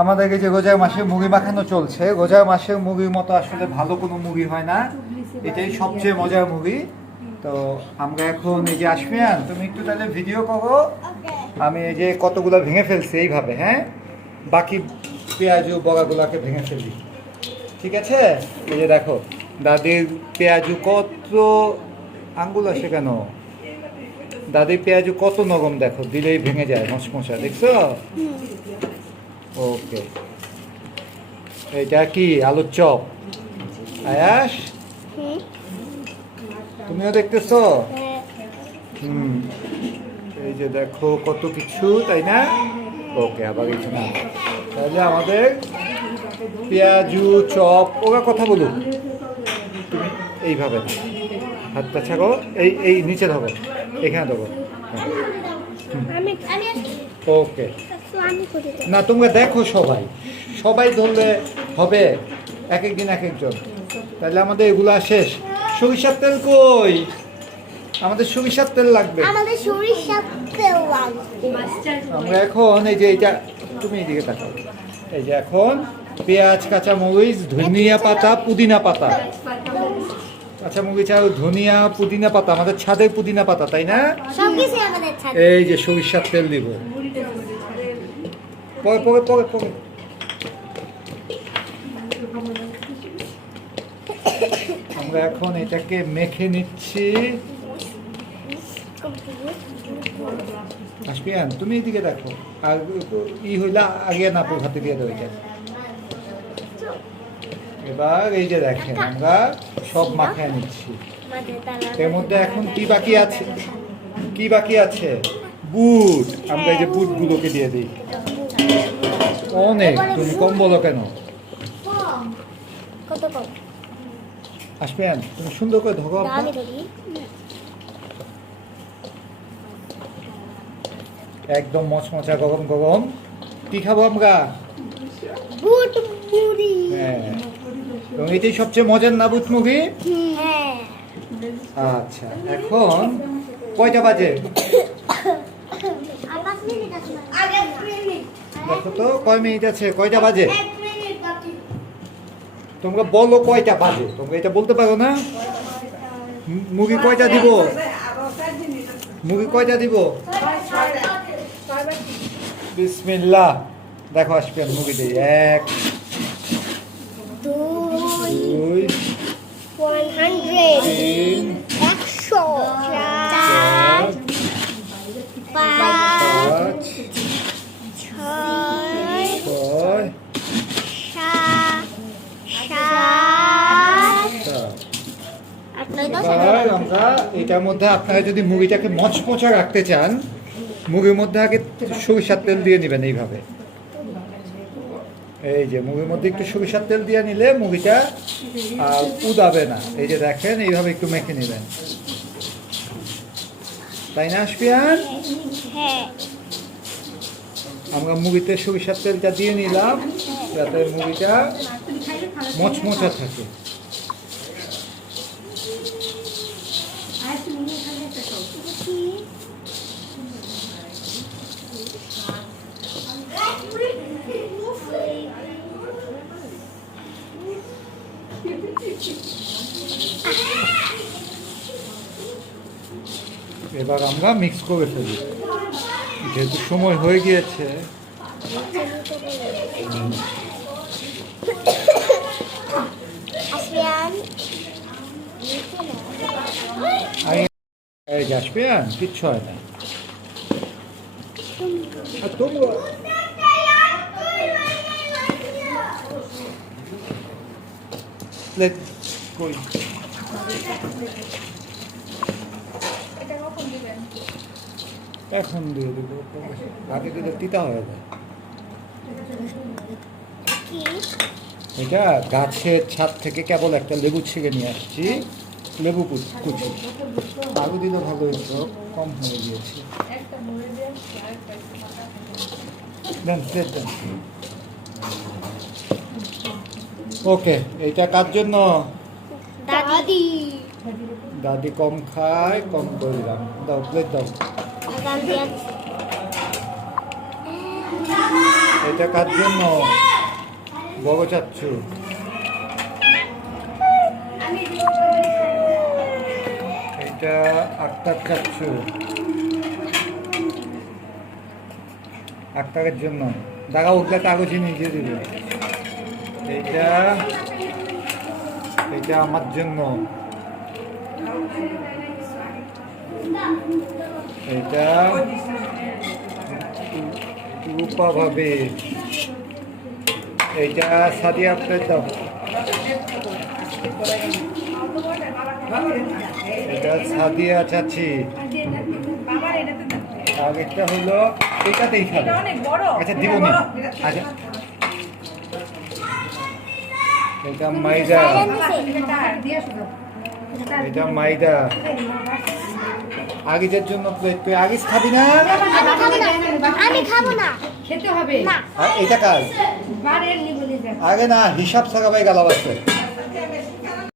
আমাদেরকে যে রোজার মাসে মুড়ি মাখানো চলছে, রোজার মাসের মুড়ির মতো আসলে ভালো কোনো মুড়ি হয় না, এটাই সবচেয়ে মজার মুড়ি। তো আমরা এখন এই যে আসমিয়ান, তুমি একটু তাহলে ভিডিও করো। আমি এই যে কতগুলো ভেঙে ফেলছি এইভাবে, হ্যাঁ, বাকি পেঁয়াজু বড়াগুলোকে ভেঙে ফেলি, ঠিক আছে? এই যে দেখো দাদির পেঁয়াজু কত আঙ্গুল আসে কেন, দাদির পেঁয়াজু কত নরম, দেখো দিলেই ভেঙে যায় মশমশা, দেখছো? ওকে, এইটা কি আলুর চপ? আয়াস, তুমিও দেখতেছো? এই যে দেখো কত কিছু, তাই না? ওকে, আবার কিছু না, তাহলে আমাদের পেঁয়াজু চপ। ওরা কথা বলুক, তুমি এইভাবে হাতটা ছাড়ো, এই নিচে ধরো, এখানে ধরো। ওকে, না তোমরা দেখো, সবাই ধরলে হবে, এক একদিন এক একজন। তাহলে আমাদের এগুলা শেষ। সরিষার তেল কই? আমাদের সরিষার তেল লাগবে। আমরা এখন এই যে এইটা, তুমি এইদিকে তাকাও, এই যে এখন পেঁয়াজ, কাঁচামরিচ, ধনিয়া পাতা, পুদিনা পাতা, কাঁচামরিচ আর ধনিয়া, পুদিনা পাতা, আমাদের ছাদের পুদিনা পাতা, তাই না? এই যে সরিষার তেল দিব, পরে পরে পরে পরে। আমরা এখন এটাকে মেখে নিচ্ছি। আসবিয়ান, তুমি এদিকে দেখো, আর হইলা আগে না হাতে দিয়ে দেবো এটা। এবার এই যে দেখেন আমরা সব মাখিয়ে নিচ্ছি। এর মধ্যে এখন কি বাকি আছে? বুট। আমরা এই যে বুটগুলোকে দিয়ে দিই। অনেক, তুমি কম বলো কেন? আসবেন, তুমি সুন্দর করে ধরো। একদম মচমচা গরম গরম। কি খাবো আমরা? হ্যাঁ, এবং এটাই সবচেয়ে মজার না বুট মুড়ি? আচ্ছা, এখন কয়টা বাজে? দেখো তো কয় মিনিট আছে, কয়টা বাজে? তোমরা বলো কয়টা বাজে, তোমরা এটা বলতে পারো না? মুরগি কয়টা দিব? বিসমিল্লাহ। দেখো আসবেন মুরগি দিই, 1 2 3 4 5 6 এবার আমরা এটার মধ্যে, আপনারা যদি মুরগিটাকে মচমচা রাখতে চান, মুরগির মধ্যে আগে সরিষার তেল দিয়ে নেবেন এইভাবে। এই যে মুরগির মধ্যে একটু সরিষার তেল দিয়ে নিলে মুরগিটা উদাবে না। এই যে দেখেন, এইভাবে একটু মেখে নেবেন, তাই না আসবিয়ান? আমরা মুরগিতে সরিষার তেলটা দিয়ে নিলাম যাতে মুরগিটা মচমচা থাকে। এবার আমরা মিক্স করে ফেলি, যেহেতু সময় হয়ে গিয়েছে। এই আসবিয়ান, কিচ্ছু হয় না। এখন দিয়ে দেব, আগে দিলে তিতা হয়ে যায়। এটা গাছের ছাদ থেকে কেবল একটা লেবু ছিঁড়ে নিয়ে আসছি, লেবু কুচি। আলু দিলে ভালো হতো, কম হয়ে গিয়েছে। ওকে, এইটা কার জন্য? দাদি কম খায়, কম করলাম। দাও, প্লেট দাও। এটা কার জন্য? বড় চাচ্ছু। এটা আক্তার চাচ্ছু, আক্তারের জন্য। দেখা ওগুলা কাগজে নিজে দিবে। এটা এটা আমার জন্য। এটা রূপা ভাবে। এটা সাদিয়া আক্তার দাও। এটা সাদিয়া চাচি। আগেরটা হলো এটাতেই খাবে। আচ্ছা দিব না। আচ্ছা এটা মাইদা। এটা মাইদা। আগিদের জন্য প্লেট। তুই আগিস খাবি না? আমি খাবো না। খেতে হবে এটা কাজ বারের নিবলি আগে না, হিসাব ছাড়া ভাই গালাবাস